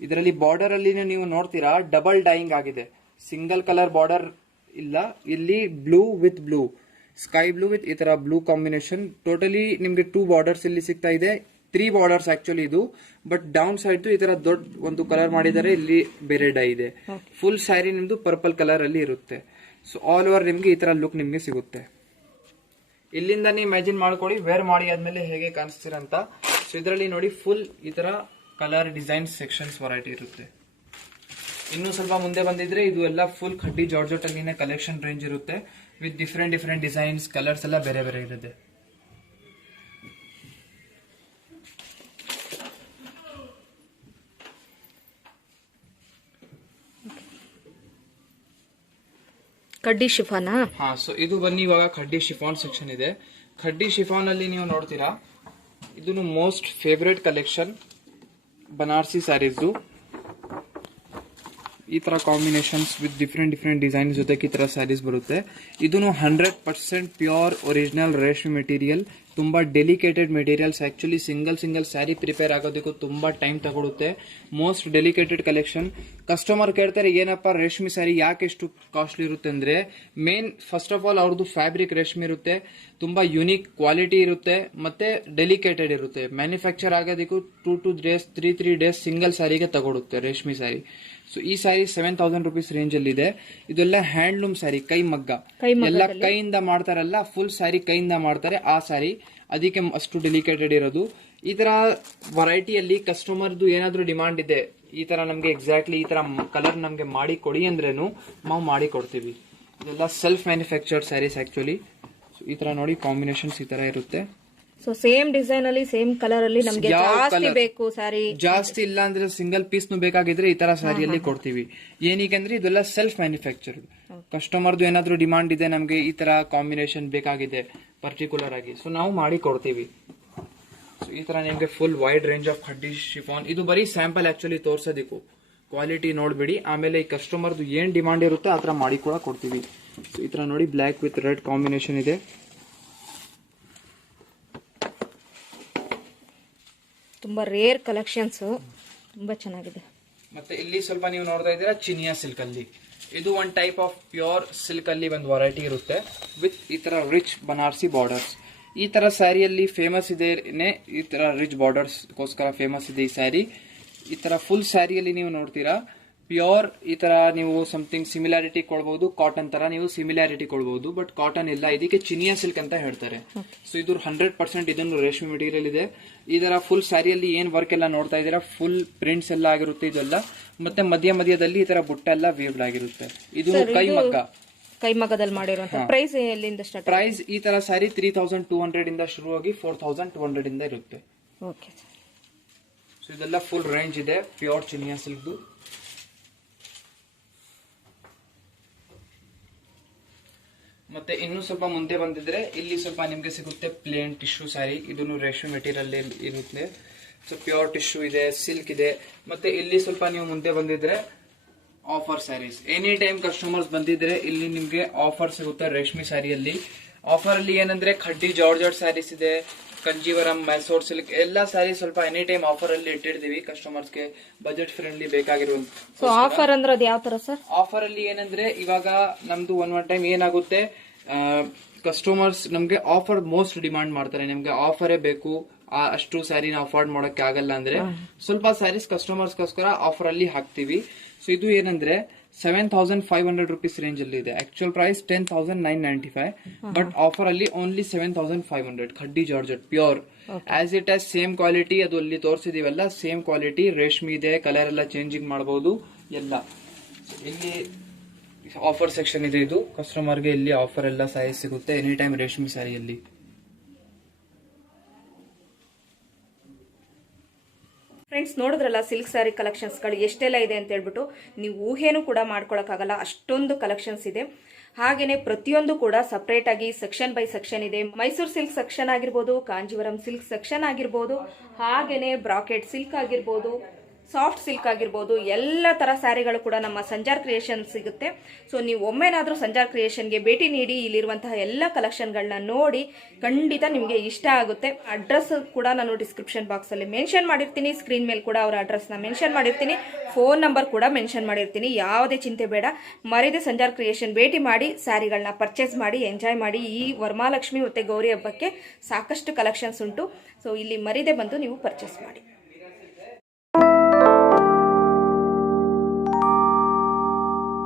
ಇದರಲ್ಲಿ ಬಾರ್ಡರ್ ಅಲ್ಲಿ ನೀವು ನೋಡ್ತೀರಾ, ಡಬಲ್ ಡೈಯಿಂಗ್ ಆಗಿದೆ, ಸಿಂಗಲ್ ಕಲರ್ ಬಾರ್ಡರ್ ಇಲ್ಲ. ಇಲ್ಲಿ blue with blue, sky blue with ಈ ತರ ಬ್ಲೂ ಕಾಂಬಿನೇಷನ್. ಟೋಟಲಿ ನಿಮ್ಗೆ 2 ಬಾರ್ಡರ್ಸ್ ಇಲ್ಲಿ ಸಿಗ್ತಾ ಇದೆ, 3 ಬಾರ್ಡರ್ಸ್ ಆಕ್ಚುಲಿ ಇದು. ಬಟ್ ಡೌನ್ ಸೈಡ್ ಈ ತರ ದೊಡ್ಡ ಒಂದು ಕಲರ್ ಮಾಡಿದರೆ, ಇಲ್ಲಿ ಬೇರೆ ಡೈ ಇದೆ. ಫುಲ್ ಸ್ಯಾರಿ ನಿಮ್ದು ಪರ್ಪಲ್ ಕಲರ್ ಅಲ್ಲಿ ಇರುತ್ತೆ. ಸೊ ಆಲ್ ಓವರ್ ನಿಮ್ಗೆ ಈ ತರ ಲುಕ್ ನಿಮ್ಗೆ ಸಿಗುತ್ತೆ. ಇಲ್ಲಿಂದಾನೇ ಇಮ್ಯಾಜಿನ್ ಮಾಡ್ಕೊಳ್ಳಿ ವೇರ್ ಮಾಡಿ ಆದ್ಮೇಲೆ ಹೇಗೆ ಕಾಣಿಸ್ತೀರಂತ. ಸೊ ಇದರಲ್ಲಿ ನೋಡಿ ಫುಲ್ ಈ ತರ ಕಲರ್ ಡಿಸೈನ್ ಸೆಕ್ಷನ್ಸ್ ವೆರೈಟಿ ಇರುತ್ತೆ. ಇನ್ನು ಸ್ವಲ್ಪ ಮುಂದೆ ಬಂದಿದ್ರೆ ಇದು ಎಲ್ಲ ಫುಲ್ ಖಡ್ಡಿ ಜಾರ್ಜೆಟ್ ಅಲ್ಲಿನ ಕಲೆಕ್ಷನ್ ರೇಂಜ್ ಇರುತ್ತೆ ವಿತ್ ಡಿಫ್ರೆಂಟ್ ಡಿಸೈನ್ಸ್ ಕಲರ್ಸ್ ಎಲ್ಲ ಬೇರೆ ಬೇರೆ ಇರುತ್ತೆ. ಕಡ್ಡಿ ಶಿಫಾನಾ? ಹಾ, ಸೊ ಇದು ಬನ್ನಿ ಇವಾಗ ಖಡ್ಡಿ ಶಿಫಾನ್ ಸೆಕ್ಷನ್ ಇದೆ. ಖಡ್ಡಿ ಶಿಫಾನ್ ಅಲ್ಲಿ ನೀವು ನೋಡ್ತೀರಾ ಇದನ್ನು most favourite collection Banarasi saris. ಈ ತರ ಕಾಂಬಿನೇಷನ್ಸ್ ವಿತ್ ಡಿಫ್ರೆಂಟ್ ಡಿಸೈನ್ಸ್ ಜೊತೆಗೆ ಈ ತರ ಸ್ಯಾರೀಸ್ ಬರುತ್ತೆ. ಇದನ್ನು 100% ಪ್ಯೂರ್ ಒರಿಜಿನಲ್ ರೇಷ್ಮೆ ಮೆಟೀರಿಯಲ್, ತುಂಬಾ delicated materials. Actually single sari prepare ಆಗೋದಕ್ಕೂ ತುಂಬಾ ಟೈಮ್ ತಗೊಳುತ್ತೆ. Most ಡೆಲಿಕೇಟೆಡ್ collection. ಕಸ್ಟಮರ್ ಕೇಳ್ತಾರೆ ಏನಪ್ಪಾ ರೇಷ್ಮೆ ಸ್ಯಾರಿ ಯಾಕೆ ಎಷ್ಟು ಕಾಸ್ಟ್ಲಿ ಇರುತ್ತೆ ಅಂದ್ರೆ, ಮೇನ್ ಫಸ್ಟ್ ಆಫ್ ಆಲ್ ಅವ್ರದ್ದು ಫ್ಯಾಬ್ರಿಕ್ ರೇಷ್ಮೆ ಇರುತ್ತೆ, ತುಂಬಾ ಯುನಿಕ್ ಕ್ವಾಲಿಟಿ ಇರುತ್ತೆ, ಮತ್ತೆ ಡೆಲಿಕೇಟೆಡ್ ಇರುತ್ತೆ. ಮ್ಯಾನುಫ್ಯಾಕ್ಚರ್ ಆಗೋದಕ್ಕೂ 2 days 3 days ಸಿಂಗಲ್ ಸ್ಯಾರಿಗೆ ತಗೊಳುತ್ತೆ ರೇಷ್ಮೆ ಸ್ಯಾರಿ. ಸೊ ಈ ಸ್ಯಾರಿ 7,000 rupees ರೇಂಜ್ ಅಲ್ಲಿ ಇದೆ. ಇದೆಲ್ಲ ಹ್ಯಾಂಡ್ಲೂಮ್ ಸ್ಯಾರಿ, ಕೈ ಮಗ್ಗ ಎಲ್ಲ ಕೈಯಿಂದ ಮಾಡ್ತಾರಲ್ಲ, ಫುಲ್ ಸ್ಯಾರಿ ಕೈಯಿಂದ ಮಾಡ್ತಾರೆ ಆ ಸ್ಯಾರಿ, ಅದಕ್ಕೆ ಅಷ್ಟು ಡೆಲಿಕೇಟೆಡ್ ಇರೋದು. ಈ ತರ ವೆರೈಟಿಯಲ್ಲಿ ಕಸ್ಟಮರ್ದು ಏನಾದ್ರೂ ಡಿಮಾಂಡ್ ಇದೆ, ಈ ತರ ನಮ್ಗೆ ಎಕ್ಸಾಕ್ಟ್ಲಿ ಈ ತರ ಕಲರ್ ನಮ್ಗೆ ಮಾಡಿ ಕೊಡಿ ಅಂದ್ರೇನು ನಾವು ಮಾಡಿ ಕೊಡ್ತೀವಿ. ಇದೆಲ್ಲ ಸೆಲ್ಫ್ ಮ್ಯಾನುಫ್ಯಾಕ್ಚರ್ಡ್ ಸ್ಯಾರೀಸ್ ಆಕ್ಚುಲಿ. ಈ ತರ ನೋಡಿ ಕಾಂಬಿನೇಷನ್ಸ್ ಈ ತರ ಇರುತ್ತೆ. ಸೊ ಸೇಮ್ ಡಿಸೈನ್ ಅಲ್ಲಿ ಸೇಮ್ ಕಲರ್ ಅಲ್ಲಿ ನಮ್ಗೆ ಜಾಸ್ತಿ ಬೇಕು ಸ್ಯಾರಿ, ಜಾಸ್ತಿ ಇಲ್ಲ ಅಂದ್ರೆ ಸಿಂಗಲ್ ಪೀಸ್ ಬೇಕಾಗಿದ್ರೆ ಈ ತರ ಸ್ಯಾರಿಯಲ್ಲಿ ಕೊಡ್ತೀವಿ. ಏನಕ್ಕೆ ಇದೆಲ್ಲ ಸೆಲ್ಫ್ ಮ್ಯಾನುಫ್ಯಾಕ್ಚರ್ಡ್. ಕಸ್ಟಮರ್ದು ಏನಾದ್ರೂ ಡಿಮಾಂಡ್ ಇದೆ, ನಮ್ಗೆ ಈ ತರ ಕಾಂಬಿನೇಷನ್ ಬೇಕಾಗಿದೆ ಪರ್ಟಿಕ್ಯುಲರ್ ಆಗಿ, ಸೊ ನಾವು ಮಾಡಿ ಕೊಡ್ತೀವಿ. ಈ ತರ ನಿಮ್ಗೆ full wide range of khaddi chiffon. ಇದು ಬರೀ ಸ್ಯಾಂಪಲ್ ಆಕ್ಚುಲಿ ತೋರ್ಸೋದಿಕ್ಕೂ, ಕ್ವಾಲಿಟಿ ನೋಡ್ಬಿಡಿ, ಆಮೇಲೆ ಈ ಕಸ್ಟಮರ್ದು ಏನ್ ಡಿಮಾಂಡ್ ಇರುತ್ತೆ ಆ ತರ ಮಾಡಿ ಕೂಡ ಕೊಡ್ತೀವಿ. ಸೊ ಈ ತರ ನೋಡಿ ಬ್ಲಾಕ್ ವಿತ್ ರೆಡ್ ಕಾಂಬಿನೇಷನ್ ಇದೆ. ತುಂಬಾ ರೇರ್ ಕಲೆಕ್ಷನ್ಸ್, ತುಂಬಾ ಚೆನ್ನಾಗಿದೆ. ಮತ್ತೆ ಇಲ್ಲಿ ಸ್ವಲ್ಪ ನೀವು ನೋಡ್ತಾ ಇದ್ದೀರಾ ಚಿನಿಯಾ ಸಿಲ್ಕ್ ಅಲ್ಲಿ. ಇದು ಒಂದ್ ಟೈಪ್ ಆಫ್ ಪ್ಯೂರ್ ಸಿಲ್ಕ್ ಅಲ್ಲಿ ಒಂದು ವೆರೈಟಿ ಇರುತ್ತೆ ವಿತ್ ಈ ತರ ರಿಚ್ ಬನಾರಸಿ ಬಾರ್ಡರ್ಸ್. ಈ ತರ ಸ್ಯಾರಿಯಲ್ಲಿ ಫೇಮಸ್ ಇದೆ, ಈ ತರ ರಿಚ್ ಬಾರ್ಡರ್ಸ್ ಗೋಸ್ಕರ ಫೇಮಸ್ ಇದೆ ಈ ಸ್ಯಾರಿ. ಈ ತರ ಫುಲ್ ಸ್ಯಾರಿಯಲ್ಲಿ ನೀವು ನೋಡ್ತೀರಾ ಪ್ಯೂರ್ ಈ ತರ ನೀವು ಸಮಥಿಂಗ್ ಸಿಮಿಲಾರಿಟಿ ಕೊಡಬಹುದು, ಕಾಟನ್ ತರ ನೀವು ಸಿಮಿಲಾರಿಟಿ ಕೊಡಬಹುದು, ಬಟ್ ಕಾಟನ್ ಇಲ್ಲ, ಇದಕ್ಕೆ ಚಿನಿಯಾ ಸಿಲ್ಕ್ ಅಂತ ಹೇಳ್ತಾರೆ. ಸೊ ಇದು 100% ಇದನ್ನು ರೇಷ್ಮೆ ಮೆಟೀರಿಯಲ್ ಇದೆ. ಈ ತರ ಫುಲ್ ಸ್ಯಾರಿಯಲ್ಲಿ ಏನ್ ವರ್ಕ್ ಎಲ್ಲ ನೋಡ್ತಾ ಇದ್ದೀರಾ, ಫುಲ್ ಪ್ರಿಂಟ್ಸ್ ಎಲ್ಲ ಆಗಿರುತ್ತೆ ಇದೆಲ್ಲ, ಮತ್ತೆ ಮಧ್ಯದಲ್ಲಿ ಈ ತರ ಬುಟ್ಟ ಎಲ್ಲ ವೇವ್ಡ್ ಆಗಿರುತ್ತೆ. ಇದು ಕೈಮಗ್ಗದಲ್ಲಿ ಮಾಡಿರುವಂತ ಪ್ರೈಸ್ ಎಲ್ಲಿಂದ ಸ್ಟಾರ್ಟ್? ಪ್ರೈಸ್ ಈ ತರ ಸ್ಯಾರಿ 3,200 ಇಂದ ಶುರುವಾಗಿ 4,200 ಇಂದ ಇರುತ್ತೆ. ಓಕೆ. ಸೊ ಇದೆಲ್ಲ ಫುಲ್ ರೇಂಜ್ ಇದೆ ಪ್ಯೂರ್ ಚಿನಿಯಾ ಸಿಲ್ಕ್. ಮತ್ತೆ ಇನ್ನು ಸ್ವಲ್ಪ ಮುಂದೆ ಬಂದಿದ್ರೆ ಇಲ್ಲಿ ಸ್ವಲ್ಪ ನಿಮ್ಗೆ ಸಿಗುತ್ತೆ ಪ್ಲೇನ್ ಟಿಶ್ಯೂ ಸ್ಯಾರಿ. ಇದನ್ನು ರೇಷ್ಮೆ ಮೆಟೀರಿಯಲ್ ಇರುತ್ತೆ. ಸೊ ಪ್ಯೂರ್ ಟಿಶ್ಯೂ ಇದೆ, ಸಿಲ್ಕ್ ಇದೆ. ಮತ್ತೆ ಇಲ್ಲಿ ಸ್ವಲ್ಪ ನೀವು ಮುಂದೆ ಬಂದಿದ್ರೆ offer saris. Any time customers ಬಂದಿದ್ರೆ ಇಲ್ಲಿ ನಿಮ್ಗೆ ಆಫರ್ ಸಿಗುತ್ತೆ ರೇಷ್ಮೆ ಸ್ಯಾರಿಯಲ್ಲಿ. ಆಫರ್ ಅಲ್ಲಿ ಏನಂದ್ರೆ ಖಡ್ಡಿ ಜಾರ್ಜೆಟ್ ಸ್ಯಾರೀಸ್ ಇದೆ, ಕಂಜೀವರಂ, ಮೈಸೂರ್ ಸಿಲ್ಕ್ ಎಲ್ಲ ಸ್ಯಾರಿ ಸ್ವಲ್ಪ ಎನಿ ಟೈಮ್ ಆಫರ್ ಅಲ್ಲಿ ಇಟ್ಟಿರ್ತೀವಿ ಕಸ್ಟಮರ್ಸ್ಗೆ, ಬಜೆಟ್ ಫ್ರೆಂಡ್ಲಿ ಬೇಕಾಗಿರುವಂತ. ಆಫರ್ ಅಂದ್ರೆ ಅದು ಯಾವ ತರ ಸರ್? ಆಫರ್ ಅಲ್ಲಿ ಏನಂದ್ರೆ ಇವಾಗ ನಮ್ದು ಒನ್ ಟೈಮ್ ಏನಾಗುತ್ತೆ, ಕಸ್ಟಮರ್ಸ್ ನಮ್ಗೆ ಆಫರ್ ಮೋಸ್ಟ್ ಡಿಮಾಂಡ್ ಮಾಡ್ತಾರೆ, ನಮ್ಗೆ ಆಫರೇ ಬೇಕು, ಅಷ್ಟು ಸ್ಯಾರಿನ ಅಫೋರ್ಡ್ ಮಾಡೋಕೆ ಆಗಲ್ಲ ಅಂದ್ರೆ ಸ್ವಲ್ಪ ಸ್ಯಾರೀಸ್ ಕಸ್ಟಮರ್ಸ್ಗೋಸ್ಕರ ಆಫರ್ ಅಲ್ಲಿ ಹಾಕ್ತಿವಿ. ಸೊ ಇದು ಏನಂದ್ರೆ 7,500 rupees ರೇಂಜ್ ಅಲ್ಲಿ ಇದೆ. ಆಕ್ಚುಯಲ್ ಪ್ರೈಸ್ 10,995, ಬಟ್ ಆಫರ್ ಅಲ್ಲಿ only 7,500. Khaddi georgette pure as it as same quality, ಅದು ಅಲ್ಲಿ ತೋರಿಸಿದೀವಲ್ಲ ಸೇಮ್ ಕ್ವಾಲಿಟಿ, ರೇಷ್ಮೆ ಇದೆ, ಕಲರ್ ಎಲ್ಲ ಚೇಂಜಿಂಗ್ ಮಾಡಬಹುದು ಎಲ್ಲ. ಇಲ್ಲಿ ಆಫರ್ ಸೆಕ್ಷನ್ ಇದೆ, ಇದು ಕಸ್ಟಮರ್ಗೆ ಇಲ್ಲಿ ಆಫರ್ ಎಲ್ಲ ಸೈಜ್ ಸಿಗುತ್ತೆ ಎನಿ ಟೈಮ್ ರೇಷ್ಮೆ ಸ್ಯಾರಿಯಲ್ಲಿ. ಫ್ರೆಂಡ್ಸ್ ನೋಡಿದ್ರಲ್ಲ ಸಿಲ್ಕ್ ಸ್ಯಾರಿ ಕಲೆಕ್ಷನ್ಸ್ಗಳು ಎಷ್ಟೆಲ್ಲ ಇದೆ ಅಂತ ಹೇಳ್ಬಿಟ್ಟು ನೀವು ಊಹೆನೂ ಕೂಡ ಮಾಡ್ಕೊಳಕ್ಕಾಗಲ್ಲ, ಅಷ್ಟೊಂದು ಕಲೆಕ್ಷನ್ಸ್ ಇದೆ. ಹಾಗೇನೆ ಪ್ರತಿಯೊಂದು ಕೂಡ ಸಪರೇಟ್ ಆಗಿ ಸೆಕ್ಷನ್ ಬೈ ಸೆಕ್ಷನ್ ಇದೆ. ಮೈಸೂರು ಸಿಲ್ಕ್ ಸೆಕ್ಷನ್ ಆಗಿರ್ಬೋದು, ಕಾಂಜೀವರಂ ಸಿಲ್ಕ್ ಸೆಕ್ಷನ್ ಆಗಿರ್ಬೋದು, ಹಾಗೇನೆ ಬ್ರಾಕೆಟ್ ಸಿಲ್ಕ್ ಆಗಿರ್ಬೋದು, ಸಾಫ್ಟ್ ಸಿಲ್ಕ್ ಆಗಿರ್ಬೋದು, ಎಲ್ಲ ತರ ಸ್ಯಾರಿಗಳು ಕೂಡ ನಮ್ಮ ಸಂಜಾರ್ ಕ್ರಿಯೇಷನ್ ಸಿಗುತ್ತೆ. ಸೊ ನೀವು ಒಮ್ಮೆನಾದ್ರೂ ಸಂಜಾರ್ ಕ್ರಿಯೇಷನ್ಗೆ ಭೇಟಿ ನೀಡಿ ಇಲ್ಲಿರುವಂತಹ ಎಲ್ಲ ಕಲೆಕ್ಷನ್ಗಳನ್ನ ನೋಡಿ ಖಂಡಿತ ನಿಮಗೆ ಇಷ್ಟ ಆಗುತ್ತೆ. ಅಡ್ರೆಸ್ ಕೂಡ ನಾನು ಡಿಸ್ಕ್ರಿಪ್ಷನ್ ಬಾಕ್ಸ್ ಅಲ್ಲಿ ಮೆನ್ಷನ್ ಮಾಡಿರ್ತೀನಿ, ಸ್ಕ್ರೀನ್ ಮೇಲೆ ಕೂಡ ಅವರ ಅಡ್ರೆಸ್ ನ ಮೆನ್ಷನ್ ಮಾಡಿರ್ತೀನಿ, ಫೋನ್ ನಂಬರ್ ಕೂಡ ಮೆನ್ಷನ್ ಮಾಡಿರ್ತೀನಿ. ಯಾವುದೇ ಚಿಂತೆ ಬೇಡ, ಮರಿದೆ ಸಂಜಾರ್ ಕ್ರಿಯೇಷನ್ ಭೇಟಿ ಮಾಡಿ ಸ್ಯಾರಿಗಳನ್ನ ಪರ್ಚೇಸ್ ಮಾಡಿ ಎಂಜಾಯ್ ಮಾಡಿ. ಈ ವರಮಹಾಲಕ್ಷ್ಮಿ ಮತ್ತೆ ಗೌರಿ ಹಬ್ಬಕ್ಕೆ ಸಾಕಷ್ಟು ಕಲೆಕ್ಷನ್ಸ್ ಉಂಟು. ಸೊ ಇಲ್ಲಿ ಮರಿದೆ ಬಂದು ನೀವು ಪರ್ಚೇಸ್ ಮಾಡಿ.